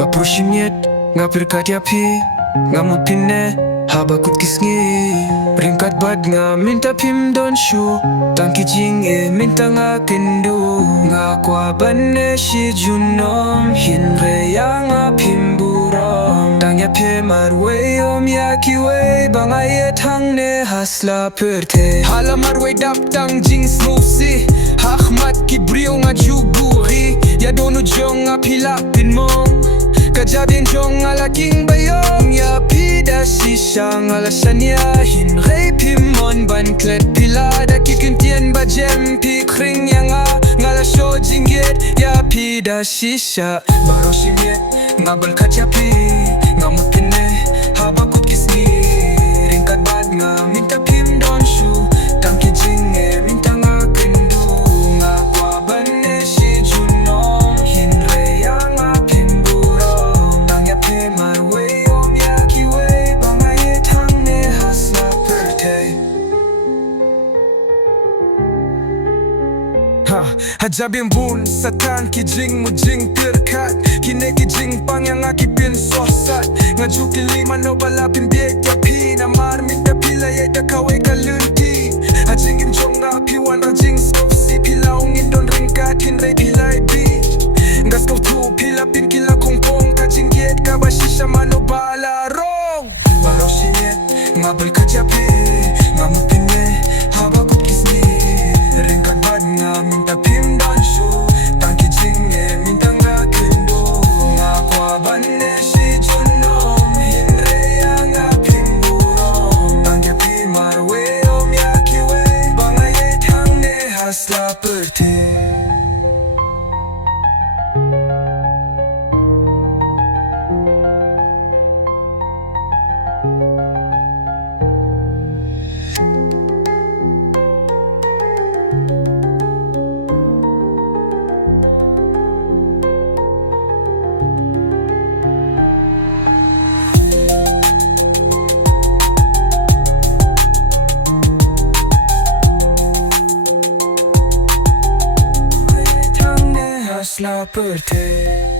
Bapushimyet nga pirkatyapi nga mupine habakut kisngi ringkat bad nga minta pim don shu tangki jing minta nga kendu nga kwa banne shi junom hinre yang pim burom tang ya pe marwe om ya kiwe banga ye thang ne hasla perte hala marwe dap tang jing smooth si Ahmad kibrio nga juguri ya donu jong nga pila pin mong Kajabing jong ala king bayong ya pida shisha ngala shania hin rei pimon ban klet pilada kikintien ba jem pi kring yanga ngala sho jinget ya pida shisha baro shimye ngabal kachapi ngamutine habakut kisni ringkat bad nga minta pim don shu tamki jinge minta nga kendu nga kwa banne shi junom hin rei yanga Hajabin bun satan ki jing mu jing pirkat kine ki jing pang yang akipin sosat ngaju kilima no balapin biek ya pi na mar minta pila ye da kawe kalunti hajing im jong api wan rajing stop si pila ungin don ringkat hin re pila bi ngas kau tu pila pin kila kongkong ka jing yet ka bashisha mano bala rong baro shinyet ngabel kajapi ngamupine habakut kisni ringkat bad nga minta pim don shu tangki jinge minta nga kendo nga kwa banne shi junom hinre ya nga pim burom tangki pim marwe om ya kiwe banga ye thang ne hasla perte la perte